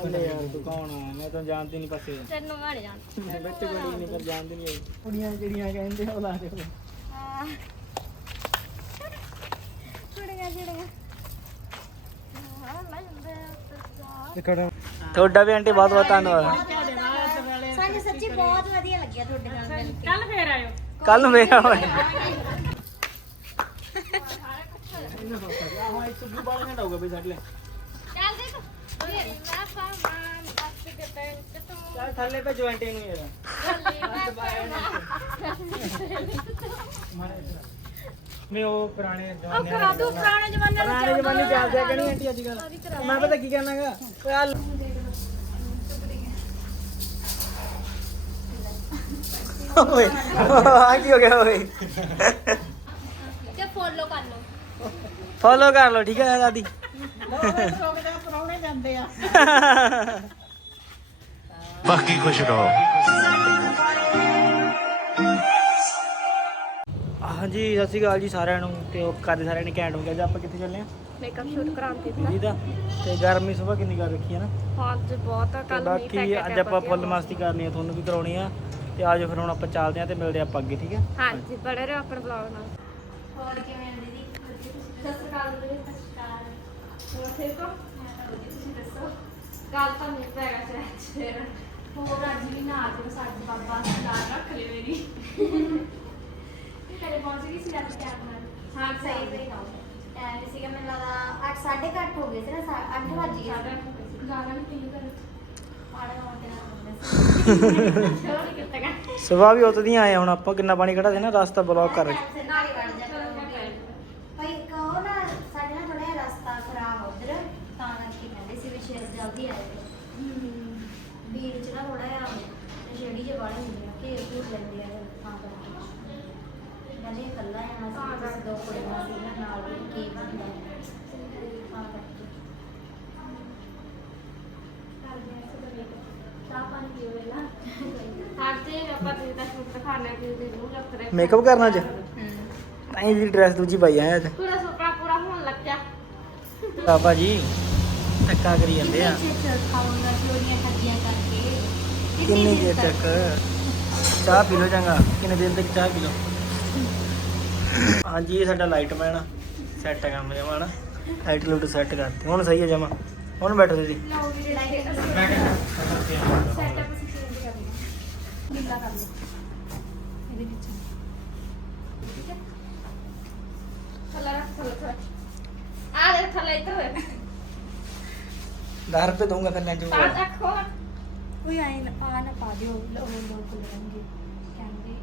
ਕੌਣ ਆ ਮੈਂ ਤਾਂ ਜਾਣਦੀ ਨਹੀਂ ਪਾਸੇ ਤੈਨੂੰ ਮਾੜੇ ਜਾਣ ਮੈਂ ਵਿੱਚ ਬੜੀ ਨਹੀਂ ਪਰ ਜਾਣਦੀ ਨਹੀਂ ਕੁੜੀਆਂ ਜਿਹੜੀਆਂ ਕਹਿੰਦੇ ਆ ਉਹ ਲਾ ਦੇ ਹਾਂ ਛੁੜੀਆਂ ਛੁੜੀਆਂ ਹਾਂ ਲੈ ਜਾਂਦੇ ਆ ਤੁਹਾਡਾ ਵੀ ਆਂਟੀ ਬਹੁਤ ਬਹੁਤ ਧੰਨਵਾਦ। ਸਾਨੂੰ ਸੱਚੀ ਬਹੁਤ ਵਧੀਆ ਲੱਗਿਆ ਤੁਹਾਡੇ ਨਾਲ ਕੱਲ ਫੇਰ ਆਇਓ। ਕੱਲ ਨੂੰ ਮੇਰਾ ਹੋਇਆ ਆਹ ਇੱਕ ਸੁੱਕੀ ਬਾਲ ਘੰਟਾ ਹੋਊਗਾ ਬਈ ਛੱਡ ਲੈ ਚੱਲ ਦੇਖ ਮੈਂ ਸਾਮਾਨ ਦੱਸ ਕੇ ਤੈਨੂੰ ਤੂੰ ਚੱਲ ਥੱਲੇ ਭੇਜੋ ਆਂਟੀ ਨੂੰ ਯਾਰ ਮੈਂ ਉਹ ਜ਼ਮਾਨੇ ਕਰਾ ਦੂ ਪੁਰਾਣੇ ਜ਼ਮਾਨੇ ਪੁਰਾਣੇ ਜ਼ਮਾਨੇ ਚ ਆਦਿਆ ਕਣੀ ਆਂਟੀ ਅੱਜ ਕੱਲ ਮੈਂ ਪਤਾ ਕੀ ਕਹਿਣਾਗਾ ਚੱਲ ਓਏ ਆ ਕੀ ਹੋ ਗਿਆ ਓਏ? ਫੋਲੋ ਕਰ ਲਓ ਠੀਕ ਹੈ ਦਾਦੀ? ਬਾਕੀ ਖੁਸ਼ ਰਹੋ। ਹਾਂਜੀ ਸਤਿ ਸ਼੍ਰੀ ਅਕਾਲ ਜੀ ਸਾਰਿਆਂ ਨੂੰ ਤੇ ਉਹ ਕਰਦੇ ਸਾਰਿਆਂ ਨੇ ਘੈਂਟ ਹੋ ਗਿਆ ਅੱਜ ਆਪਾਂ ਕਿੱਥੇ ਚੱਲੇ ਆ? ਮੇਕਅਪ ਸ਼ੂਟ ਕਰਾਉਣ ਤੇ ਜੀ ਦਾ। ਤੇ ਗਰਮੀ ਸੁਬਾ ਕਿੰਨੀ ਕਰ ਰੱਖੀ ਹੈ ਨਾ? ਹਾਂ ਜੀ ਬਹੁਤ ਆ ਕੱਲ ਬਾਕੀ ਅੱਜ ਆਪਾਂ ਫੁੱਲ ਮਸਤੀ ਕਰਨੀ ਆ ਤੁਹਾਨੂੰ ਵੀ ਕਰਾਉਣੀ ਆ। ਤੇ ਆਜੋ ਫਿਰ ਹੁਣ ਆਪਾਂ ਚੱਲਦੇ ਆ ਤੇ ਮਿਲਦੇ ਆਪਾਂ ਅੱਗੇ ਠੀਕ ਹੈ? ਹਾਂ ਜੀ ਬੜੇ ਰਹੋ ਆਪਣੇ ਬਲੌਗ ਨਾਲ। ਹੋਰ ਕਿਵੇਂ ਸਤਿ ਸ਼੍ਰੀ ਅਕਾਲ ਦੀਦੀ ਸਤਿ ਸ਼੍ਰੀ ਅਕਾਲ। ਹੋਰ ਠੀਕ ਹੋ? ਤੁਸੀਂ ਦੱਸੋ? ਗੱਲ ਤਾਂ ਮਿਲ ਪੈਗਾ ਸੱਚ ਫਿਰ ਹੋਰ ਅੱਜ ਵੀ ਨਾ ਅੱਜ ਸਾਡੇ ਬਾਬਾ ਸਲਾਹ ਰੱਖ ਲਈ ਮੇਰੀ। ਕਦੇ ਪਹੁੰਚ ਗਈ ਸੀ ਰਾਤ ਟਾਈਮ ਨਾਲ। ਹਾਂ ਸਹੀ ਸਹੀ ਟਾਈਮ ਸੀਗਾ ਮੈਨੂੰ ਲੱਗਦਾ 8 8:30 ਹੋ ਗਏ ਸੀ ਨਾ 8 ਵੱਜ ਗਏ ਸੀ। ਗਾਣਾ ਵੀ ਪੀਂਦੇ ਕਰ ਆੜੇ ਆਉਣ ਦੇ ਨਾਲ ਚਲੋ ਨਹੀਂ ਕਿੱਥੇ ਗਾ ਸੁਬਾ ਵੀ ਉਤਦੀਆਂ ਆਏ ਹੁਣ ਆਪਾਂ ਕਿੰਨਾ ਪਾਣੀ ਖੜਾ ਸੀ ਨਾ ਰਸਤਾ ਬਲੌਕ ਕਰ ਰੱਖਿਆ ਨਾਲ ਹੀ ਕੱਢ ਜਾ ਭਾਈ ਕਹੋ ਨਾ ਸਾਡੇ ਨਾਲ ਥੋੜਾ ਜਿਹਾ ਰਸਤਾ ਖਰਾਬ ਆ ਉਧਰ ਤਾਂ ਕਰਕੇ ਕਹਿੰਦੇ ਸੀ ਵੀ ਸ਼ੇਰ ਜਲਦੀ ਆਏ ਵੀਰ ਚ ਨਾ ਥੋੜਾ ਜਿਹਾ ਜਿਹੜੀ ਜੇ ਵਾਲੇ ਹੁੰਦੇ ਆ ਕਿ ਭੂਰ ਲੈਂਦੇ ਆ ਤਾਂ ਕਰਕੇ ਕਹਿੰਦੇ ਇਕੱਲਾ ਜਾਣਾ ਸੀ ਤੁਸੀਂ ਦੋ ਕੁੜੀਆਂ ਸੀ ਨਾ ਨਾਲ ਵੀ ਕੀ ਬਣਦਾ ਤਾਂ ਕਰਕੇ ਚਾਹ ਪਾਣੀ ਪੀਓ ਵੇਲਾ ਹਾਂ ਤੇ ਆਪਾਂ ਤੇ ਦਾ ਸ਼ੂਟ ਦਿਖਾਣਾ ਕਿ ਉਹਦੇ ਨੂੰ ਲੱਗ ਰਿਹਾ ਮੇਕਅਪ ਕਰਨਾ ਅੱਜ? ਤਾਂ ਇਹ ਦੀ ਡਰੈਸ ਦੂਜੀ ਪਾਈ ਆਇਆ ਅੱਜ। ਪੂਰਾ ਸੁਪਨਾ ਪੂਰਾ ਹੋਣ ਲੱਗਿਆ। ਬਾਬਾ ਜੀ ਧੱਕਾ ਕਰੀ ਜਾਂਦੇ ਆ। ਪਿੱਛੇ ਖਾਉਂਗਾ ਚੋਰੀਆਂ ਠੱਗੀਆਂ ਕਰਕੇ? ਕਿੰਨੀ ਦੇਰ ਤੱਕ? ਚਾਹ ਪੀ ਲਓ ਚੰਗਾ। ਕਿੰਨੇ ਦਿਨ ਤੱਕ ਚਾਹ ਪੀ ਲਓ? ਹਾਂਜੀ ਇਹ ਸਾਡਾ ਲਾਈਟ ਮੈਨ ਆ। ਸੈੱਟ ਕੰਮ ਜਮਾ ਨਾ। ਲਾਈਟ ਲੂਟ ਸੈੱਟ ਕਰਤੀ। ਹੁਣ ਸਹੀ ਹੈ ਜਮਾ। ਹੁਣ ਬੈਠੋ ਲਓ ਕਹਿੰਦਾ ਸੈਟਅਪ ਚੇਂਜ ਕਰ ਲਿਆ ਗਿੱਲਾ ਕਰ ਲਿਆ ਇਹਦੇ ਵਿੱਚ ਠੀਕ ਹੈ ਥੱਲੇ ਰੱਖ ਥੱਲੇ ਥੱਲੇ ਆ ਦੇ ਥੱਲੇ ਇੱਧਰ ਹੋਏ 10 ਰੁਪਏ ਦਊਂਗਾ ਫਿਰ ਲੈ ਪਾ ਜਾਊਗਾ ਰੱਖੋ ਕੋਈ ਆਏ ਨਾ ਆ ਨਾ ਪਾ ਦਿਓ ਲੋ ਲੋਕ ਲੈਣਗੇ ਕੈਮਰੇ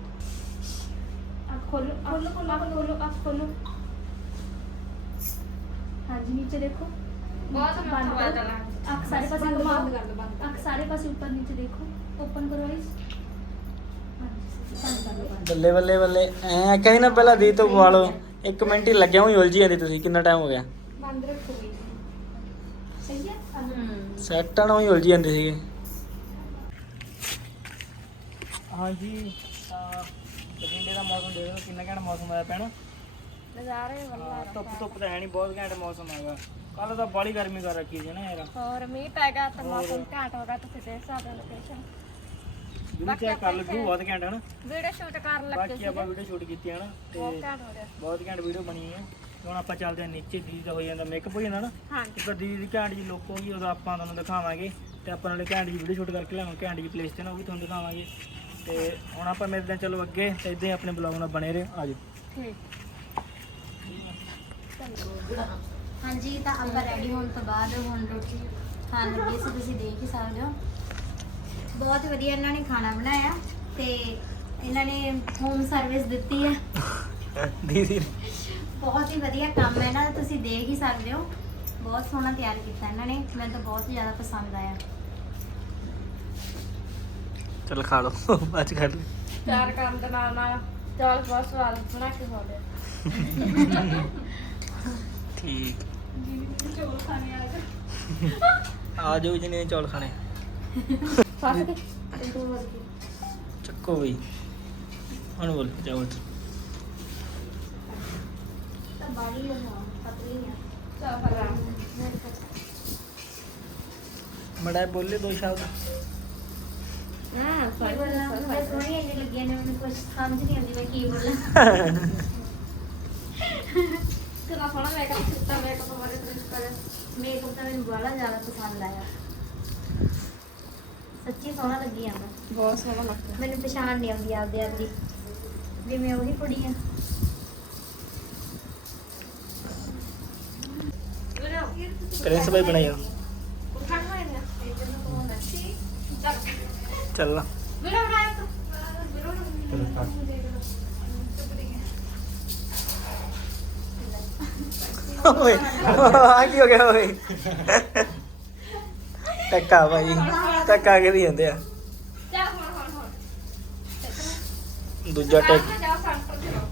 ਆ ਖੋਲੋ ਖੋਲੋ ਖੋਲੋ ਆਹ ਖੋਲੋ ਆ ਖੋਲੋ ਹਾਂਜੀ ਨੀਚੇ ਦੇਖੋ ਬਹੁਤ ਬੰਦ ਕਰੋ। ਚੱਲਣਾ ਅੱਖ ਸਾਰੇ ਪਾਸੇ ਬੰਦ ਕਰ ਦੋ ਬੰਦ ਅੱਖ ਸਾਰੇ ਪਾਸੇ ਉੱਪਰ ਨੀਚੇ ਦੇਖੋ ਓਪਨ ਕਰੋ ਬੰਦ ਬੱਲੇ ਬੱਲੇ ਬੱਲੇ ਐ ਕਹੀ ਨਾ ਪਹਿਲਾਂ ਦੀ ਤੋਂ ਪਵਾ ਲਓ ਇੱਕ ਮਿੰਟ ਹੀ ਲੱਗਿਆ ਹੋਈ ਉਲਝੀ ਜਾਂਦੀ ਤੁਸੀਂ ਕਿੰਨਾ ਟਾਈਮ ਹੋ ਗਿਆ? ਬੰਦ ਰੱਖੋ ਵੀ ਸਹੀ ਹੈ? ਹੂੰ। ਸੈੱਟ ਨਾਲ ਹੀ ਉਲਝੀ ਜਾਂਦੇ ਸੀਗੇ। ਹਾਂਜੀ ਤਾਂ ਬਠਿੰਡੇ ਦਾ ਮੌਸਮ ਦੇਖ ਲਓ ਕਿੰਨਾ ਘੈਂਟ ਮੌਸਮ ਆਇਆ ਪੈਣਾ ਨਜ਼ਾਰੇ ਵੱਲਾ ਧੁੱਪ ਧੁੱਪ ਤਾਂ ਹੈ ਨਹੀਂ ਬਹੁਤ ਘੈਂਟ ਮੌਸਮ ਹੈਗਾ। ਕੱਲ ਤਾਂ ਬਾਲੀ ਗਰਮੀ ਕਰ ਰੱਖੀ ਸੀ ਨਾ ਯਾਰ। ਹੋਰ ਮੀਂਹ ਪੈ ਗਿਆ ਤਾਂ ਮੌਸਮ ਘਾਟ ਹੋ ਗਿਆ ਤੁਸੀਂ ਦੇਖ ਸਕਦੇ ਹੋ ਲੋਕੇਸ਼ਨ ਵੀਡੀਓ ਚੈੱਕ ਕਰ ਲਓ view ਬਹੁਤ ਘੈਂਟ ਹੈ ਨਾ ਵੀਡੀਓ ਸ਼ੂਟ ਕਰਨ ਲੱਗੇ ਬਾਕੀ ਸੀ ਆਪਾਂ ਵੀਡੀਓ ਸ਼ੂਟ ਕੀਤੀ ਹੈ ਨਾ ਬਹੁਤ ਤੇ ਘਾਟ ਹੋ ਰਿਹਾ। ਬਹੁਤ ਘੈਂਟ ਵੀਡੀਓ ਬਣੀ ਹੈ ਹੁਣ ਆਪਾਂ ਚੱਲਦੇ ਹਾਂ ਨੀਚੇ ਦੀਦੀ ਦਾ ਹੋ ਜਾਂਦਾ ਮੇਕਅਪ ਹੋ ਜਾਂਦਾ ਨਾ ਹਾਂਜੀ। ਇੱਕ ਦੀਦੀ ਦੀ ਘੈਂਟ ਜੀ ਲੁੱਕ ਹੋਗੀ ਉਦੋਂ ਆਪਾਂ ਤੁਹਾਨੂੰ ਦਿਖਾਵਾਂਗੇ। ਤੇ ਆਪਾਂ ਨਾਲੇ ਘੈਂਟ ਜੀ ਵੀਡੀਓ ਸ਼ੂਟ ਕਰਕੇ ਲਿਆਵਾਂਗੇ ਘੈਂਟ ਜੀ ਪਲੇਸ ਤੇ ਨਾ ਉਹ ਵੀ ਤੁਹਾਨੂੰ ਦਿਖਾਵਾਂਗੇ। ਤੇ ਹੁਣ ਆਪਾਂ ਮਿਲਦੇ ਹਾਂ ਚਲੋ ਅੱਗੇ ਤੇ ਇਦਾਂ ਹੀ ਆਪਣੇ ਬਲੌਗ ਨਾਲ ਬਣੇ ਰਹੋ। ਆਜੋ ਹਾਂਜੀ ਤਾਂ ਆਪਾਂ ਰੈਡੀ ਹੋਣ ਤੋਂ ਬਾਅਦ ਹੁਣ ਰੋਟੀ ਖਾਣ ਲੱਗੇ ਸੀ ਤੁਸੀਂ ਦੇਖ ਹੀ ਸਕਦੇ ਹੋ। ਬਹੁਤ ਵਧੀਆ ਇਹਨਾਂ ਨੇ ਖਾਣਾ ਬਣਾਇਆ ਤੇ ਇਹਨਾਂ ਨੇ ਹੋਮ ਸਰਵਿਸ ਦਿੱਤੀ ਹੈ ਦੀਦੀ ਬਹੁਤ ਹੀ ਵਧੀਆ ਕੰਮ ਹੈ ਦਾ ਤੁਸੀਂ ਦੇਖ ਹੀ ਸਕਦੇ ਹੋ। ਬਹੁਤ ਸੋਹਣਾ ਤਿਆਰ ਕੀਤਾ ਇਹਨਾਂ ਨੇ ਮੈਨੂੰ ਤਾਂ ਬਹੁਤ ਜ਼ਿਆਦਾ ਪਸੰਦ ਆਇਆ। ਚਲ ਖਾ ਲਓ ਬਾਅਦ ਚ ਖਾ ਲਓ ਪਿਆਰ ਕਰਨ ਦੇ ਨਾਲ ਨਾਲ ਚੌਲ ਬਹੁਤ ਸਵਾਦ ਬਣਾ ਕੇ ਖਵਾਉਂਦੇ ਠੀਕ। ਜੀ ਚੌਲ ਖਾਣੇ ਆ ਆ ਜਾਓ ਜਿਹਨੇ ਚੌਲ ਖਾਣੇ ਫਸ ਗਏ। ਤੂੰ ਹੋਰ ਕੀ ਚੱਕੋ ਬਈ। ਹੁਣ ਬੋਲ ਚਾਵਲ ਤਾਂ ਬਾੜੀ ਲਗਾ ਪਤਲੀ ਆ। ਚਲ ਫਿਰ। ਮੜਾ ਬੋਲੇ ਦੋ ਸ਼ਬਦ। ਹਾਂ ਕੀ ਬੋਲਾਂ ਮੈਂ ਸੋਹਣੀ ਇੰਨੀ ਲੱਗੀਆਂ ਨੇ ਮੈਨੂੰ ਕੁਝ ਸਮਝ ਨਹੀਂ ਆਉਂਦੀ ਮੈਂ ਕੀ ਬੋਲਾਂ। ਕਿੰਨਾ ਸੋਹਣਾ ਮੇਕਅਪ ਕੀਤਾ ਮੇਕਅਪ ਬਾਰੇ ਤਾਰੀਫ ਕਰੇ ਮੇਕਅਪ ਤਾਂ ਮੈਨੂੰ ਬੜਾ ਜ਼ਿਆਦਾ ਪਸੰਦ ਆਇਆ। ਸੱਚੀ ਸੋਹਣਾ ਲੱਗੀ ਜਾਂਦਾ। ਬਹੁਤ ਸੋਹਣਾ ਲੱਗਦਾ। ਮੈਨੂੰ ਪਛਾਣ ਨਹੀਂ ਆਉਂਦੀ ਆਪਦੇ ਆਪ ਦੀ ਵੀ ਮੈਂ ਉਹੀ ਕੁੜੀ ਆ। ਪ੍ਰਿੰਸ ਬਾਈ ਬਣਾਇਆ ਉਠਾਣ ਮੈਂ ਨਾ। ਇਹ ਜਨ ਤੋਂ ਵੀਡੀਓ ਬਣਾਇਆ ਓਏ ਆ ਕੀ ਹੋ ਗਿਆ ਓਏ? ਟੱਕਾ ਭਾਈ ਟੱਕਾ ਕਰੀ ਜਾਂਦੇ ਆ। ਚੱਲ ਹੁਣ ਹੁਣ ਹੁਣ ਦੂਜਾ ਟੈਕ ਟੈਕ ਜਾ ਸੈਂਟਰ ਤੇ ਰਹੋ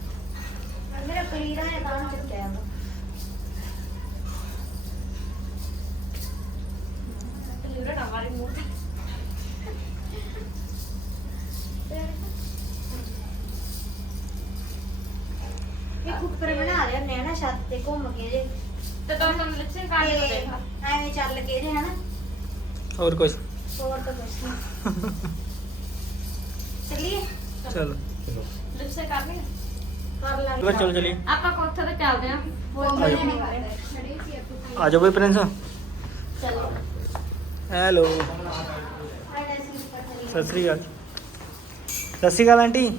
ਮੇਰਾ ਕਲੀਰਾ ਹੈ ਤਾਂ ਚੁੱਕਿਆ ਵਾ ਕਲੀਰਾ ਨਾ ਮਾਰੀ ਮੂੰਹ ਤੇ ਇਹ ਉੱਪਰ ਬਣਾ ਲਿਆ ਨੇ ਨਾ ਛੱਤ ਤੇ ਘੁੰਮ ਕੇ ਜੇ। ਤੇ ਤਾਂ ਤੁਹਾਨੂੰ ਲਿਪਸਿੰਗ ਕਾਢ ਕੇ ਦੇਖ? ਐਵੇਂ ਚੱਲ ਕੇ ਜੇ ਹਨਾ? ਹੋਰ ਕੁਝ ਹੋਰ ਤਾਂ ਕੁਛ ਨਹੀਂ ਚਲਿਏ ਚਲ ਲਿਪਸਿੰਗ ਕਰਨੀ ਹੈ? ਕਰ ਲਾਂਗੇ ਚਲੋ ਚਲ ਚਲੀ ਆਪਾਂ ਕੋਠੇ ਤੇ ਚੱਲਦੇ ਆਂ ਉਹ ਆਜੋ। ਮੇਰੇ ਨਹੀਂ ਕਰਦੇ ਆ ਜਾਓ ਬਈ ਪ੍ਰਿੰਸ ਚਲੋ ਹੈਲੋ ਸਾਡੇ ਅਸੀਂ ਉੱਪਰ ਚਲੀਏ ਸਤਿ ਸ੍ਰੀ ਅਕਾਲ ਸਤਿ ਸ੍ਰੀ ਅਕਾਲ ਆਂਟੀ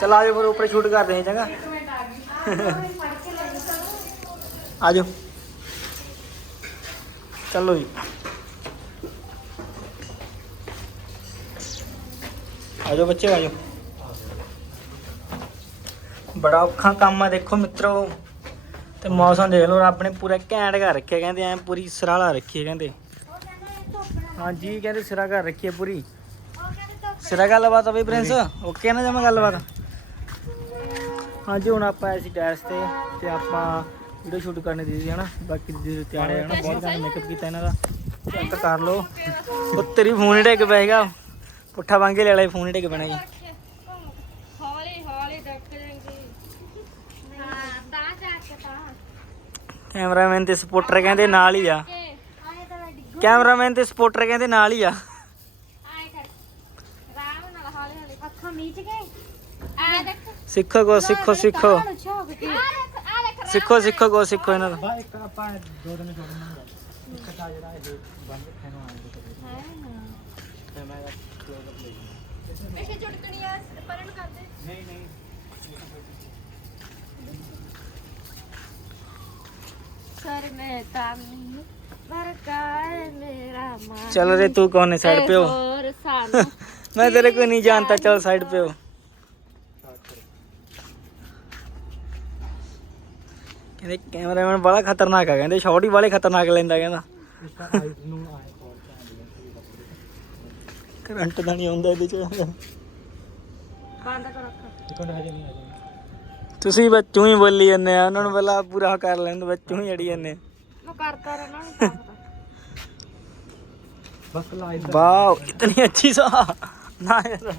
ਚਲ ਆ ਜਾਓ ਫਿਰ ਉੱਪਰ ਸ਼ੂਟ ਕਰਦੇ ਹਾਂ ਚੰਗਾ ਇੱਕ ਮਿੰਟ ਆ ਗਈ ਫੜ ਕੇ ਲੈ ਜਾਓ ਆ ਜਾਓ ਚਲੋ ਜੀ ਆ ਬੱਚੇ ਆ ਬੜਾ ਔਖਾ ਕੰਮ ਆ ਦੇਖੋ ਮਿੱਤਰੋ। ਤੇ ਮੌਸਮ ਦੇਖ ਲਓ, ਰੱਬ ਨੇ ਪੂਰਾ ਘੈਂਟ ਕਰ ਰੱਖਿਆ, ਕਹਿੰਦੇ ਐ ਪੂਰੀ ਸਰਾਲਾ ਰੱਖੀ ਹੈ ਕਹਿੰਦੇ। ਹਾਂਜੀ, ਕਹਿੰਦੇ ਸਿਰਾ ਕਰ ਰੱਖੀ ਹੈ ਪੂਰੀ। ਸਿਰਾ ਗੱਲਬਾਤ ਆ ਬਈ ਪ੍ਰਿੰਸ? ਓਕੇ ਨਾ ਜਮਾ ਗੱਲਬਾਤ? ਹਾਂਜੀ, ਹੁਣ ਆਪਾਂ ਆਏ ਸੀ ਟੈਰਸ ਤੇ ਤੇ ਆਪਾਂ ਵੀਡੀਓ ਸ਼ੂਟ ਕਰਨੀ ਦੀ ਸੀ, ਹਨਾ। ਬਾਕੀ ਦੀ ਤਿਆਰ ਹੈ ਹਨਾ। ਬਹੁਤ ਜ਼ਿਆਦਾ ਮੇਕਅਪ ਕੀਤਾ ਇਹਨਾਂ ਦਾ। ਚੈੱਕ ਕਰ ਲਓ। ਉਹ ਤੇਰੀ ਫੋਨ ਡਿੱਗ ਪਏਗਾ ਪੁੱਠਾ ਵਾਂਗੇ ਲੈ ਲੈ ਫੋਨ ਹੀ ਡਿੱਗ ਪੈਣਾ ਜੀ। ਹੌਲੀ ਹੌਲੀ ਡੱਕ ਜਾਏਗੀ। ਹਾਂ ਤਾਂ ਜਾ ਕੇ ਤਾਂ। ਕੈਮਰਾਮੈਨ ਤੇ ਸਪੋਰਟਰ ਕਹਿੰਦੇ ਨਾਲ ਹੀ ਆ। ਕੇ ਆਏ ਤਾਂ ਮੈਂ ਡਿੱਗੂ। ਕੈਮਰਾਮੈਨ ਤੇ ਸਪੋਰਟਰ ਕਹਿੰਦੇ ਨਾਲ ਹੀ ਆ। ਆਏ ਕਰ ਰਾਮ ਨਾਲ ਹੌਲੀ ਹੌਲੀ। ਅੱਖਾਂ ਮੀਚ ਗਏ। ਆ ਦੇਖ। ਸਿੱਖੋ ਕੋ ਸਿੱਖੋ ਸਿੱਖੋ। ਆ ਦੇਖ ਆ ਦੇਖ। ਸਿੱਖੋ ਸਿੱਖੋ ਕੋ ਸਿੱਖੋ ਇਹਨਾਂ ਦਾ। ਇੱਕ ਆਪਾਂ ਦੋ ਦਿਨ ਮੰਗਾ ਇੱਕ ਤਾਂ ਜਿਹੜਾ ਇਹ ਬੰਦ ਖੈਨੋ ਆਇਆ ਤੇ ਮੈਂ ਕਲੋਜ਼ ਅਪ ਲਈ ਇਹ ਝਟਕਣੀਆਂ ਪਰਨ ਕਰ ਦੇ ਨਹੀਂ ਨਹੀਂ ਸਰ ਮੈਂ ਤਾਂ ਵਰਕਾਰ ਮੇਰਾ ਮਾਂ चल रे तू कौन है साइड पे हो ਹੋਰ ਸਾਨੂੰ मैं तेरे को नहीं जानता चल साइड पे हो ਕਹਿੰਦੇ ਕੈਮਰਾਮੈਨ ਬੜਾ ਖਤਰਨਾਕ ਆ ਕਹਿੰਦੇ ਸ਼ਾਟ ਹੀ ਵਾਲੇ ਖਤਰਨਾਕ ਲੈਂਦਾ ਕਹਿੰਦਾ ਇਸ ਦਾ ਆਈਸ ਨੂੰ ਆਏ ਕਾਲ ਚਾਹ ਕਰੰਟ ਤਾਂ ਨਹੀਂ ਆਉਂਦਾ ਇਹਦੇ ਚ। ਬੰਦ ਕਰੋ ਤੁਸੀਂ ਬੱਚੂ ਹੀ ਬੋਲੀ ਜਾਂਦੇ ਆ ਉਹਨਾਂ ਨੂੰ ਪਹਿਲਾਂ ਪੂਰਾ ਕਰ ਲੈਣ ਬੱਚੂ ਹੀ ਅੜੀ ਜਾਂਦੇ ਮੈਂ ਕਰਦਾ ਰਹਿਣਾ ਨਹੀਂ ਕਰਦਾ ਬਸ ਲਾਈਟ ਵਾਓ ਇਤਨੀ ਅੱਛੀ ਸਾ ਨਾ ਯਾਰ।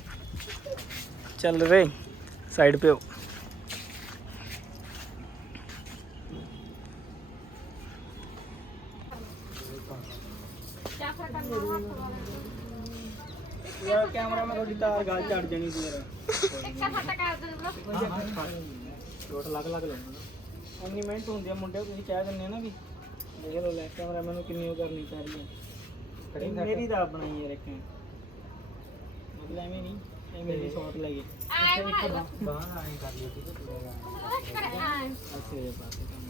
ਚੱਲ ਰੇ ਸਾਈਡ पे हो ਯਾਰ ਕੈਮਰਾ ਮੈਂ ਤੁਹਾਡੀ ਤਾਰ ਗਾਲ ਚੜ ਜਾਣੀ ਸੀ ਯਾਰ। ਇੱਕਾ ਸੱਟ ਕਰ ਦੇ ਬਲੋ ਛੋਟ ਲੱਗ ਲੱਗ ਲਾਉਂਦਾ ਅੰਨੀ ਮਿੰਟ ਹੁੰਦੀ ਆ ਮੁੰਡੇ ਤੁਸੀਂ ਕਹਿ ਦਿੰਦੇ ਨਾ ਵੀ ਦੇਖ ਲਓ ਲੈ ਕੈਮਰਾ ਮੈਨੂੰ ਕਿੰਨੀ ਉਹ ਕਰਨੀ ਪੈ ਰਹੀ ਹੈ ਮੇਰੀ ਦਾ ਬਣਾਈ ਯਾਰ ਇੱਕ। ਮਤਲਬ ਐਵੇਂ ਨਹੀਂ ਐਵੇਂ ਮੇਰੀ ਸ਼ਾਟ ਲੱਗੇ ਆਏ ਬਣਾ ਬਾਹਰ ਆਏ ਕਰ ਲਿਓ ਠੀਕ ਹੈ ਆਏ ਅੱਛੇ ਪਾਸੇ ਕੰਮ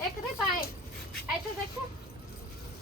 ਇੱਕ ਦੇ ਪਾਏ। ਇੱਥੇ ਦੇਖੋ।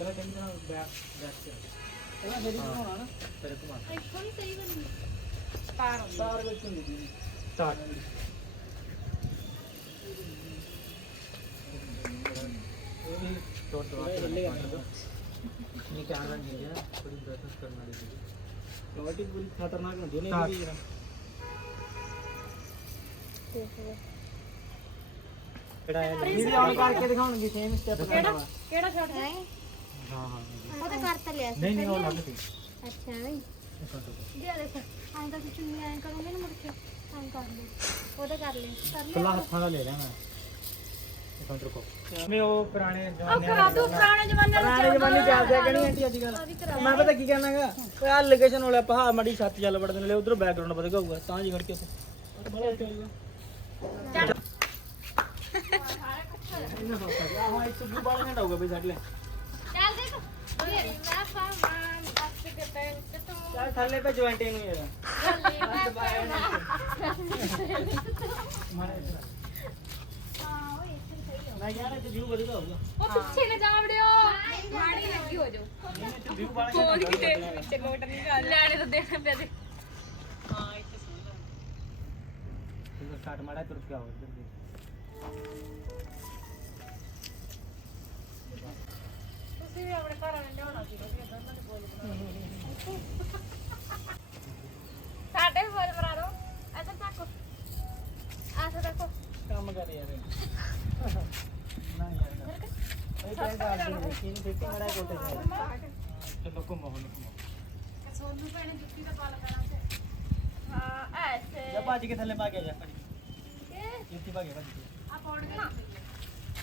ਉਹ ਚਲੋ ਚੰਗੀ ਤਰ੍ਹਾਂ ਬੈਕ ਬੈਕ ਤੇ ਪਹਿਲਾਂ ਮੇਰੀ ਬਣਾਉਣਾ ਨਾ। ਤੇਰੇ ਘੁਮਾ ਇੱਥੋਂ ਨਹੀਂ ਸਹੀ ਬਣੀ। ਤਾਰ ਤਾਰ ਵਿੱਚ ਹੁੰਦੀ ਸੀ। ਸਟਾਰਟ ਇਹ ਵੀ ਛੋਟ ਦਵਾ ਕੇ ਬੱਲੇ ਇਹ ਕੈਮਰਾ ਨਹੀਂ ਹੈ ਥੋੜੀ ਬ੍ਰਾਈਟਨੈਸ ਕਰਨ ਵਾਲੀ ਹੈ ਕੁਆਲਿਟੀ ਪੂਰੀ ਖਤਰਨਾਕ ਹੁੰਦੀ ਹੈ ਨੇ. ਇਹਦੀ ਯਾਰ ਕਿਹੜਾ ਹੈ ਵੀਡੀਓ ਆਨ ਕਰਕੇ ਦਿਖਾਉਣਗੇ ਸੇਮ ਸਟੈਪ ਕਰਨਾ ਕਿਹੜਾ ਸ਼ਾਟ ਹੈ? ਹਾਂ ਹਾਂ ਉਹ ਤਾਂ ਕਰ ਤਾਂ ਲਿਆ ਸੀ। ਨਹੀਂ ਨਹੀਂ ਉਹ ਲੱਗ ਸੀ। ਅੱਛਾ ਨਹੀਂ ਦੇ। ਦੇਖ ਆਂ ਤਾਂ ਚੁੰਨੀ ਐਂ ਕਰੂੰਗੇ ਨਾ ਮੁੜ ਕੇ ਆਂ ਕਰ ਲੈ ਉਹ ਤਾਂ ਕਰ ਲੈ ਕਰ ਲੈ ਖੁੱਲਾ ਹੱਥਾਂ ਦਾ ਲੈ ਰਿਹਾ ਮੈਂ। ਇੱਕ ਮਿੰਟ ਰੁਕੋ। ਮੈਂ ਉਹ ਪੁਰਾਣੇ ਜ਼ਮਾਨੇ ਕਰਾ ਦੂੰ ਪੁਰਾਣੇ ਜ਼ਮਾਨੇ ਪੁਰਾਣੇ ਜ਼ਮਾਨੇ ਚ ਆਪਦੇ ਕਿਹੜੀ ਆਂਟੀ ਅੱਜ ਕੱਲ ਮੈਂ ਪਤਾ ਕੀ ਕਹਿਣਾਗਾ? ਓਏ ਆ ਲੋਕੇਸ਼ਨ ਵਾਲਾ ਪਹਾੜ ਮੜੀ ਛੱਤ ਚੱਲ ਵੜਦੇ ਨੇ ਉਧਰ ਬੈਕਗ੍ਰਾਉਂਡ ਪਤਾ ਹੋਊਗਾ ਤਾਂ ਜੀ ਖੜ ਕੇ ਉੱਥੇ। ਬੜਾ ਚੱਲੂਗਾ ਇਹਨਾਂ ਹੋ ਸਕਦਾ ਆਹ ਇੱਕ ਸੁੱਕੂ ਬਾਲਾ ਘੰਟਾ ਹੋਊਗਾ ਬਈ ਛੱਡ ਲੈ ਚੱਲ ਤੋਂ ਥੱਲੇ ਭੇਜੋ ਆਂਟੀ ਨੂੰ ਯਾਰ। ਮਾਰੇ ਇਤਨਾ ਹਾਂ ਓਏ ਇੱਥੇ ਸਹੀ ਮੈਂ ਯਾਰ ਇਹ ਵਿਊ ਵਧੀਆ ਹੋਊਗਾ। ਉਹ ਪਿੱਛੇ ਨਾ ਜਾ ਵੜਿਓ। ਮਾੜੀ ਲੱਗੀ ਹੋ ਜਾਓ। ਇਹ ਵਿਊ ਬਾਲਾ ਘੰਟਾ ਹੋਊਗਾ ਤੇ ਕੋਟ ਨਹੀਂ ਕਰ ਲੈਣੇ ਤਾਂ ਦੇਣਾ ਪਿਆ ਤੇ ਇਹ ਸਟਾਰਟ ਮਾੜਾ ਤੁਰ ਕੇ ਆਓ ਇੱਧਰ ਦੀ ਤੁਸੀਂ ਵੀ ਆਪਣੇ ਘਰ ਵਾਲੇ ਲਿਆਉਣਾ ਸੀ ਦੋਨਾਂ ਦੇ ਬੋਲ ਸਾਡੇ ਵੀ ਬੋਲ ਬਣਾ ਦੋ। ਇੱਧਰ ਤੱਕ ਆਸਾ ਦੇਖੋ। ਕੰਮ ਕਰ ਯਾਰ। ਨਾ ਯਾਰ ਇਹ ਕਿਹੜਾ ਗੱਲ ਨਹੀਂ ਦੇਖੀ ਮੜਾ ਕੋਟੇ ਚਲੋ ਘੁੰਮੋ ਹੁਣ ਘੁੰਮੋ। ਸੋਨੂੰ ਭੈਣੇ ਜੁੱਤੀ ਦਾ ਪਾਲ ਕਰਾਂ ਤੇ ਹਾਂ ਐਸੇ ਜਾ ਭੱਜ ਕੇ ਥੱਲੇ ਪਾ ਕੇ ਜਾ ਭੱਜ ਜੁੱਤੀ ਪਾ ਕੇ ਭੱਜ ਆ ਪੌੜ ਕੇ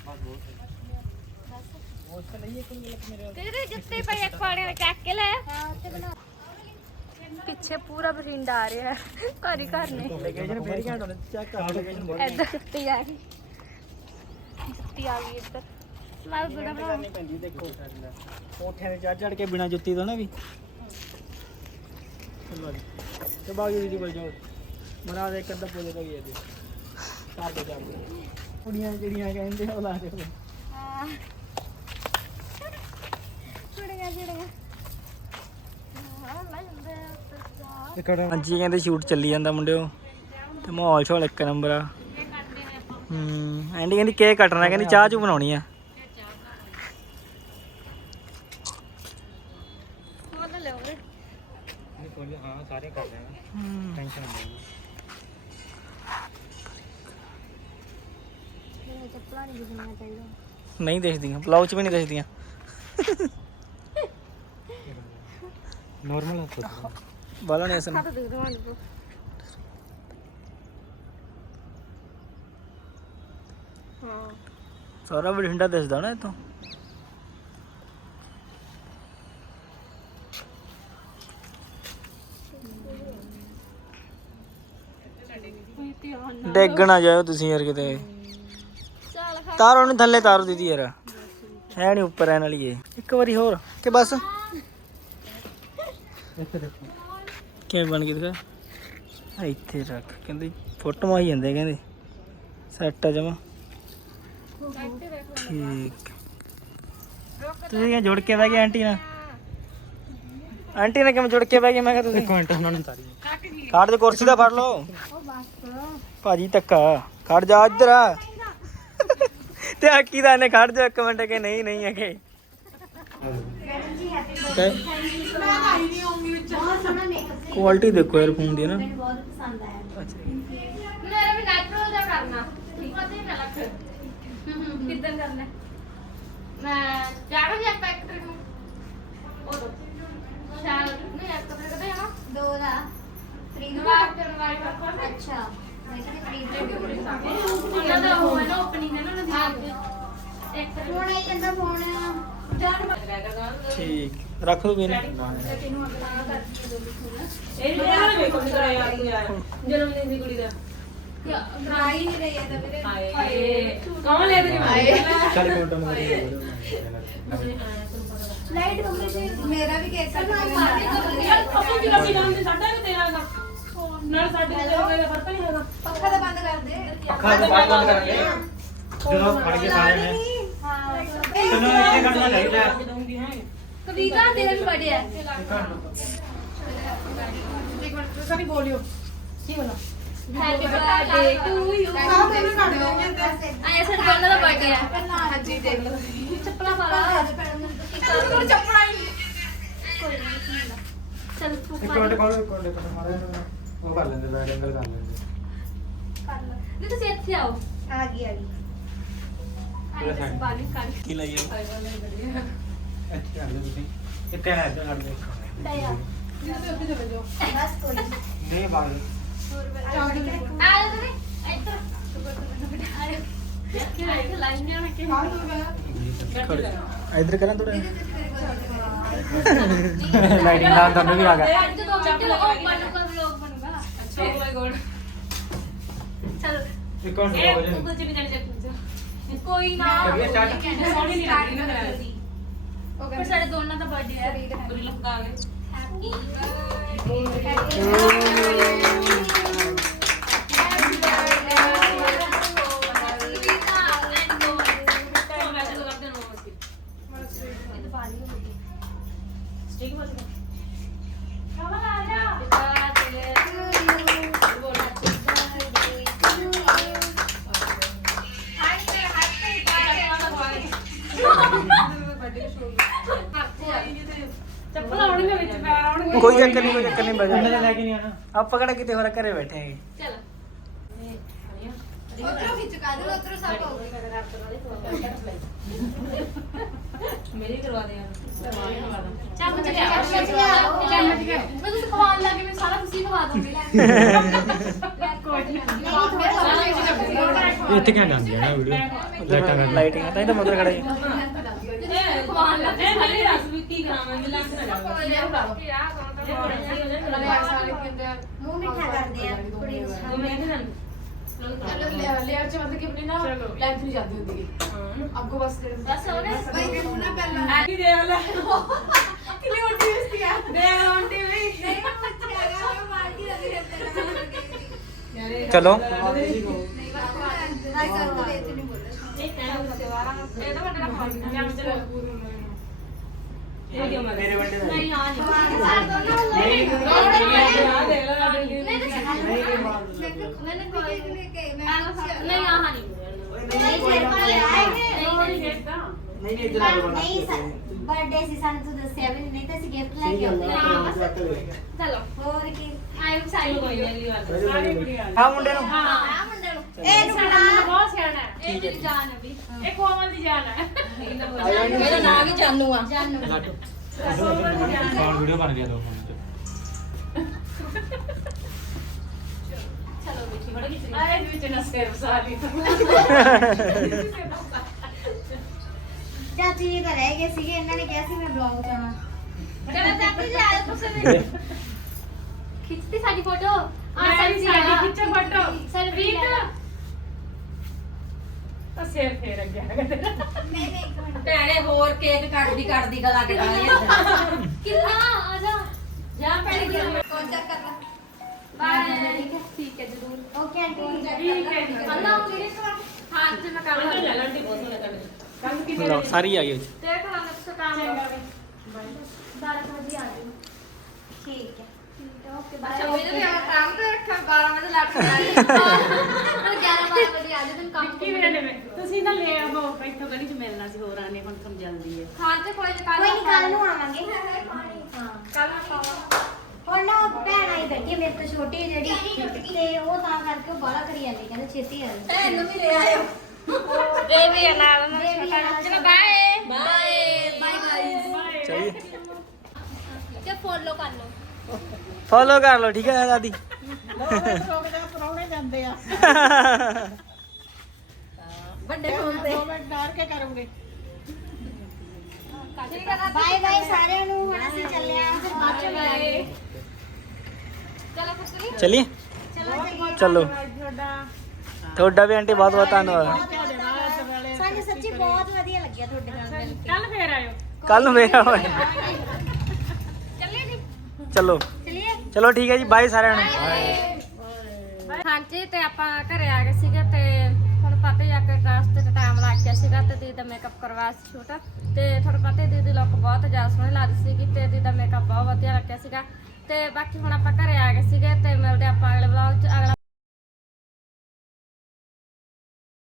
ਬਸ ਬਹੁਤ ਹੈ ਉਹ ਤੇ ਲਈਏ ਕੋਈ ਮਿਲਕ ਮੇਰੇ ਤੇਰੇ ਜੁੱਤੇ ਪਈ ਇੱਕ ਪਾੜੇ ਵਿੱਚ ਚੱਕ ਕੇ ਲੈ। ਹਾਂ ਤੇ ਬਣਾ ਪਿੱਛੇ ਪੂਰਾ ਬਰਿੰਦਾ ਆ ਰਿਹਾ ਘਰ ਹੀ ਘਰ ਨੇ। ਲੋਕੇਸ਼ਨ ਫੇਰ ਘੰਟ ਹੋਣੇ ਚੈੱਕ ਕਰ ਲੋਕੇਸ਼ਨ ਬਹੁਤ ਇੱਧਰ ਜੁੱਤੀ ਆ ਗਈ। ਜੁੱਤੀ ਆ ਗਈ ਇੱਧਰ। ਮੈਂ ਬੜਾ ਬਣਾ ਪੈਂਦੀ ਦੇਖੋ। ਕੋਠਿਆਂ ਤੇ ਚੜ ਚੜ ਕੇ ਬਿਨਾ ਜੁੱਤੀ ਤੋਂ ਨਾ ਵੀ। ਚਲੋ ਜੀ। ਤੇ ਬਾਗੀ ਦੀਦੀ ਕੋਲ ਜਾਓ। ਮਰਾ ਦੇ ਅੱਧਾ ਪੋਲੇ ਤੋਂ ਹੀ ਇਹਦੇ ਕਰ ਦੇ ਜਾ ਕੁੜੀਆਂ ਜਿਹੜੀਆਂ ਕਹਿੰਦੇ ਉਹ ਲਾ ਦੇ ਹਾਂ ਚੁੜੀਆਂ ਚੁੜੀਆਂ ਹਾਂ ਮੈਂ ਲੰਬੇ ਹਾਂਜੀ, ਕਹਿੰਦੇ ਸ਼ੂਟ ਚੱਲੀ ਜਾਂਦਾ ਮੁੰਡਿਓ। ਤੇ ਮਾਹੌਲ ਛੋਲ ਇੱਕ ਨੰਬਰ ਆ। ਹੂੰ, ਐਂਡੀ ਕਹਿੰਦੀ ਕੇਕ ਕੱਟਣਾ, ਕਹਿੰਦੀ ਚਾਹ ਚੂ ਬਣਾਉਣੀ ਆ। ਮੋਲ ਲੈ ਹਾਂ। ਸਾਰੇ ਕਰ ਰਹੇ ਟੈਨਸ਼ਨ ਨਹੀਂ ਨਹੀਂ ਦੇਖਦੀਆਂ ਬਲੌਗ 'ਚ ਵੀ ਨਹੀਂ ਦੇਖਦੀਆਂ। ਦੋ ਮੈਨੂੰ ਹਾਂ। ਸਾਰਾ ਬਠਿੰਡਾ ਦਿਸਦਾ ਨਾ ਇਤੋਂ ਡਿੱਗ ਨਾ ਜਾਇਓ ਤੁਸੀਂ ਯਾਰ ਕਿਤੇ। ਚੱਲ ਖਾ। ਤਾਰੋ ਨੂੰ ਥੱਲੇ ਤਾਰੋ ਦੀਦੀ ਯਾਰ। ਹੈ ਨਹੀਂ ਉੱਪਰ ਐਨ ਵਾਲੀ ਏ ਇੱਕ ਵਾਰੀ ਹੋਰ ਕਿ ਬਸ? ਇੱਥੇ ਦੇਖੋ ਕਿਵੇਂ ਬਣ ਗਈ ਦਿਖਾ? ਆ ਇੱਥੇ ਰੱਖ ਕਹਿੰਦੇ ਫੋਟੋ ਆਈ ਜਾਂਦੇ ਕਹਿੰਦੇ ਸੈੱਟ ਆ ਜਮਾ। ਠੀਕ। ਤੁਸੀਂ ਕਿਵੇਂ ਜੁੜ ਕੇ ਬਹਿ ਗਏ ਆਂਟੀ ਨਾਲ? ਆਂਟੀ ਨਾਲ ਕਿਵੇਂ ਜੁੜ ਕੇ ਬਹਿ ਗਏ? ਮੈਂ ਕਿਹਾ ਤੁਸੀਂ ਇੱਕ ਮਿੰਟ ਉਹਨਾਂ ਨੂੰ ਤਾਰੀ ਕਾਰਡ ਦੇ ਕੁਰਸੀ ਦਾ ਫੜ ਲਓ। ਭਾਜੀ ਧੱਕਾ ਖੜ ਜਾ ਇੱਧਰ ਆ। ਤੇ ਆਕੀ ਦਾ ਇਹਨੇ ਖੜ ਜਾ ਇੱਕ ਮਿੰਟ ਕਿ ਨਹੀਂ ਨਹੀਂ ਅਗੇ ਮੈਡਮ ਜੀ ਹੈਪੀ ਬਹੁਤ ਸੋਹਣਾ ਮੇਕਅਪ ਕੁਆਲਿਟੀ ਦੇਖੋ ਯਾਰ ਫੋਨ ਦੀ ਨਾ। ਮੈਨੂੰ ਬਹੁਤ ਪਸੰਦ ਆਇਆ। ਮੇਰਾ ਵੀ ਨੈਚੁਰਲ ਦਾ ਕਰਨਾ। ਹੈ ਤੇ ਲੱਖ ਕਿੱਦਾਂ ਕਰਨਾ ਮੈਂ ਜਾਣਾ ਜੀ ਆਪਾਂ ਇੱਕ ਤਰੀਕ ਨੂੰ। ਉਹ ਦੋ ਸ਼ਾਇਦ ਨਹੀਂ ਇੱਕ ਕਦੇ ਹੈ ਨਾ ਦੋ ਦਾ ਫ੍ਰੀ ਨਵਾਰ ਤੇ ਨਵਾਰ ਕਰ ਅੱਛਾ। ਮੈਂ ਕਿਹਾ ਫ੍ਰੀ ਤੇ ਉਹਨਾਂ ਦਾ ਉਹ ਹੈ ਨਾ ਓਪਨਿੰਗ ਹੈ ਨਾ ਉਹਨਾਂ ਦੀ ਇੱਕ ਫੋਨ ਆਈ ਜਾਂਦਾ ਫੋਨ ਠੀਕ। ਰੱਖ ਦੋ ਵੀ ਡਰਾਈ ਨਹੀਂ ਰਹੀ ਹੈ ਤਾਂ ਵੀਰੇ। ਚੱਲ ਮਿੰਟ ਨੂੰ ਲਾਈਟ ਕੰਪਨੀ ਸੀ ਮੇਰਾ ਵੀ ਕੇਕ ਕੱਟ ਪੱਖਾ ਤਾਂ ਬੰਦ ਕਰ ਦੇ। ਅੱਖਾਂ ਦੇ ਬਾਹਰ ਬੰਦ ਕਰਾਂਗੇ ਜਦੋਂ ਫੜ ਕੇ ਸਾਰੇ ਨੇ ਹਾਂ। ਤੈਨੂੰ ਇੱਥੇ ਕਰਨਾ ਚਾਹੀਦਾ। ਹੈ। ਕਵਿਤਾ ਦੇ ਵੀ ਬੜਿਆ ਹੈਪੀ ਬਰਥਡੇ ਟੂ ਯੂ ਆਇਆ ਸਾਡੇ ਦੋਨਾਂ ਦਾ ਬਰਥਡੇ ਆ। ਹਾਂਜੀ ਦੇਖ ਲਓ। ਚੱਪਲਾਂ ਪਾ ਲਾ। ਚੱਪਲਾਂ ਹੀ ਚਲ ਇੱਕ ਫੁੱਫਾ ਮਿੰਟ ਖੋਲੋ ਇੱਕ ਮਿੰਟ ਖੋਲੋ ਮਾਰੇ ਉਹ ਕਰ ਲੈਂਦੇ ਬੈਡ ਐਂਗਲ ਕਰ ਲੈਂਦੇ। ਨਹੀਂ ਤੁਸੀਂ ਇੱਥੇ ਆਓ। ਆ ਗਈ ਆ ਗਈ। ਤੁਸੀਂ ਬਾਲੀ ਕਰ ਕੀ ਲਈ ਇੱਥੇ ਕਰ ਲਓ ਤੁਸੀਂ ਇੱਕ ਹੈ ਇੱਧਰ ਕਰ ਲਓ ਬਸ ਕੋਈ ਨੀ। ਪਰ ਸਾਡੇ ਦੋਨਾਂ ਦਾ ਬਰਥਡੇ ਹੈ। ਬੁਰੀ ਲੱਗਦਾ ਹੈ ਹੈਪੀ ਚੱਪਲ ਕੋਈ ਚੱਕਰ ਨਹੀਂ ਕੋਈ ਚੱਕਰ ਨਹੀਂ ਉਹਨਾਂ ਬਜਾ ਦਾ ਲੈ ਕੇ ਨਹੀਂ ਆਣਾ ਆਪਾਂ ਕਿਹੜਾ ਕਿਤੇ ਹੋਰ ਘਰੇ ਬੈਠੇ ਹੈਗੇ ਚਲ ਮੇਰੀ ਕਰਵਾ ਦੇ ਯਾਰ ਚਮਚ ਲਿਆ ਚਮਚ ਲਿਆ ਮੈਂ ਤੁਸੀਂ ਖਵਾਉਣ ਲੱਗੇ ਮੈਂ ਸਾਰਾ ਤੁਸੀਂ ਖਵਾ ਦੂੰਗੀ ਇੱਥੇ ਕਿਆ ਜਾਂਦੇ ਆ ਵੀਡੀਓ ਲਾਈਟਾਂ ਕਰ ਲਾਈਟਿੰਗ ਤਾਂ ਹੀ ਤਾਂ ਮਗਰ ਖੜਾ ਹੀ लेयर जाती बस कर चलो ਕੋਈ ਨਹੀਂ ਆ ਨਹੀਂ ਨਹੀਂ ਸਿਰ ਪਾ ਲਿਆ ਨਹੀਂ ਨਹੀਂ ਨਹੀਂ ਨਹੀਂ ਨਹੀਂ ਬਰਥਡੇ ਸੀ ਸਾਨੂੰ ਤੂੰ ਦੱਸਿਆ ਵੀ ਨਹੀਂ ਤਾਂ ਅਸੀਂ ਗਿਫਟ ਲੈ ਕੇ ਆਉਂਦੇ ਚਲੋ ਹੋਰ ਕੀ ਆਈ ਐਮ ਸਾਈਨ ਕੋਈ ਨਹੀਂ ਵਾਰ ਸਾਰੇ ਕੁੜੀ ਆ ਹਾਂ ਮੁੰਡੇ ਨੂੰ ਹਾਂ ਆ ਇਹ ਸਾਡਾ ਬਹੁਤ ਸਿਆਣਾ ਹੈ। ਇਹ ਮੇਰੀ ਜਾਨ ਹੈ ਵੀ। ਇਹ ਕੋਮਲ ਦੀ ਜਾਨ ਹੈ। ਮੇਰਾ ਨਾਮ ਹੀ ਜਾਨੂ ਆ। ਜਾਨੂ। ਫੋਨ ਵੀਡੀਓ ਬਣ ਗਿਆ ਦੋ ਫੋਨ ਚਲੋ ਬੇਟੀ ਬੜਾ ਕਿਤੇ ਆਏ ਵਿੱਚ ਨਾ ਸਿਰ ਸਾਰੀ ਚਾਚੀ ਜੀ ਤਾਂ ਰਹਿ ਗਏ ਸੀਗੇ ਇਹਨਾਂ ਨੇ ਕਿਹਾ ਸੀ ਮੈਂ ਬਲੌਗ ਚਾਣਾ ਚਲੋ ਚਾਚੀ ਜੀ ਆਏ ਤੁਸੀਂ ਵੀ। ਖਿੱਚਤੀ ਸਾਡੀ ਫੋਟੋ ਆ ਸਾਡੀ ਸਾਡੀ ਖਿੱਚੋ photo। ਸਰ ਪ੍ਰੀਤ। ਪ੍ਰੀਤ ਤਾਂ ਸਿਰ ਫੇਰ ਅੱਗੇ ਆ ਗਿਆ ਤੇਰਾ। ਨਹੀਂ ਨਹੀਂ ਇੱਕ ਮਿੰਟ। ਭੈਣੇ ਹੋਰ ਕੇਕ ਕੱਟਦੀ ਕੱਟਦੀ ਗਲਾ ਕੇ ਕਿੰਨਾ ਆ ਜਾ। ਜਾ ਭੈਣੇ ਕੀ ਕੌਣ ਚੈੱਕ ਕਰਨਾ ਬਾਏ ਠੀਕ ਹੈ ਜਰੂਰ। ਓਕੇ ਆਂਟੀ ਠੀਕ ਹੈ ਠੀਕ ਹੈ। ਅੱਲਾ ਮੇਰੇ ਹਾਂ ਤੇ ਮੈਂ ਕਰ ਅੰਦਰ ਲਾਂ ਲੈ ਲੰਡੀ ਬਹੁਤ ਸੋਹਣਾ ਕੱਢ ਕੰਮ ਕੀ ਲਓ ਸਾਰੀ ਆ ਗਈ ਵਿੱਚ। ਦੇਖ ਲਾਂ ਨਕਸ਼ਾ ਕੰਮ ਬਾਰਾਂ ਵਜੇ ਆ ਜਾਓ ਠੀਕ ਹੈ ਠੀਕ ਹੈ। ਓਕੇ ਬਾਏ ਅੱਛਾ ਮੇਰੇ ਤੇ ਆਰਾਮ ਤੇ ਰੱਖਾਂ 12 ਵਜੇ ਲੱਗ ਜਾਣੀ ਹੁਣ 11 12 ਵਜੇ ਆ ਜਾਓ ਤੈਨੂੰ ਕੰਮ ਕੀ ਵੇਲੇ ਨੇ ਤੁਸੀਂ ਨਾ ਲੈ ਆਓ ਇੱਥੋਂ ਗਲੀ 'ਚ ਮਿਲਣਾ ਸੀ ਹੋਰ ਆਨੇ ਹੁਣ ਤੁਮ ਜਲਦੀ ਹੈ। ਖਾਣ ਤੇ ਕੋਈ ਕੱਲ ਕੋਈ ਨਹੀਂ ਕੱਲ ਨੂੰ ਆਵਾਂਗੇ। ਹਾਂ ਕੱਲ ਆਪਾਂ ਹੁਣ ਨਾ ਭੈਣ ਆਈ ਬੈਠੀ ਮੇਰੇ ਤੋਂ ਛੋਟੀ ਜਿਹੜੀ ਤੇ ਉਹ ਤਾਂ ਕਰਕੇ ਉਹ ਬਾਹਲਾ ਕਰੀ ਜਾਂਦੀ ਕਹਿੰਦੇ ਛੇਤੀ ਆ ਜਾ ਭੈਣ ਨੂੰ ਵੀ ਲੈ ਆਇਓ। ਬੇਬੀ ਨਾਲ ਨਾ ਛੋਟਾ ਚਲੋ ਬਾਏ ਬਾਏ ਬਾਏ ਗਾਇਸ ਚਾਹੀਏ ਤੇ ਫੋਲੋ ਕਰ ਲਓ। ਫੋਲੋ ਕਰ ਲਓ ਠੀਕ ਹੈ ਦਾਦੀ? ਪਰੌਣੇ ਜਾਂਦੇ ਆ ਵੱਡੇ ਫੋਨ ਤੇ। ਦੋ ਮਿੰਟ ਡਾਰ ਕੇ ਕਰੋਗੇ ਬਾਏ ਬਾਏ ਸਾਰਿਆਂ ਨੂੰ ਹੁਣ ਅਸੀਂ ਚੱਲੇ ਆਂ ਫਿਰ ਬਾਅਦ ਚ ਮਿਲਾਂਗੇ। ਚਲੋ ਫਸਰੀ ਚਲਿਏ? ਚਲੋ। ਤੁਹਾਡਾ ਵੀ ਆਂਟੀ ਬਹੁਤ ਬਹੁਤ ਧੰਨਵਾਦ। ਸਾਨੂੰ ਸੱਚੀ ਬਹੁਤ ਵਧੀਆ ਲੱਗਿਆ ਤੁਹਾਡੇ ਨਾਲ ਮਿਲ ਕੇ। ਕੱਲ ਫੇਰ ਆਇਓ। ਕੱਲ ਨੂੰ ਵੇਖ ਆਵਾਂਗੇ। ਚੱਲੀਏ ਜੀ। ਚਲੋ। ਚਲੋ ਠੀਕ ਹੈ ਜੀ ਬਾਏ ਸਾਰਿਆਂ ਨੂੰ। ਹਾਂਜੀ, ਤੇ ਆਪਾਂ ਘਰੇ ਆ ਗਏ ਸੀਗੇ ਤੇ ਤੁਹਾਨੂੰ ਪਤਾ ਹੀ ਆ ਕਿ ਰਸਤੇ ਤੇ ਟਾਈਮ ਲੱਗ ਗਿਆ ਸੀਗਾ ਤੇ ਦੀਦੀ ਦਾ ਮੇਕਅਪ ਕਰਵਾਇਆ ਸੀ ਛੋਟਾ ਤੇ ਤੁਹਾਨੂੰ ਪਤਾ ਹੀ ਦੀਦੀ ਲੁੱਕ ਬਹੁਤ ਜ਼ਿਆਦਾ ਸੋਹਣੀ ਲੱਗਦੀ ਸੀਗੀ ਤੇ ਦੀਦੀ ਦਾ ਮੇਕਅਪ ਬਹੁਤ ਵਧੀਆ ਲੱਗਿਆ ਸੀਗਾ। ਤੇ ਬਾਕੀ ਹੁਣ ਆਪਾਂ ਘਰੇ ਆ ਗਏ ਸੀਗੇ ਤੇ ਮਿਲਦੇ ਆਪਾਂ ਅਗਲੇ ਵਲੌਗ 'ਚ ਅਗਲਾ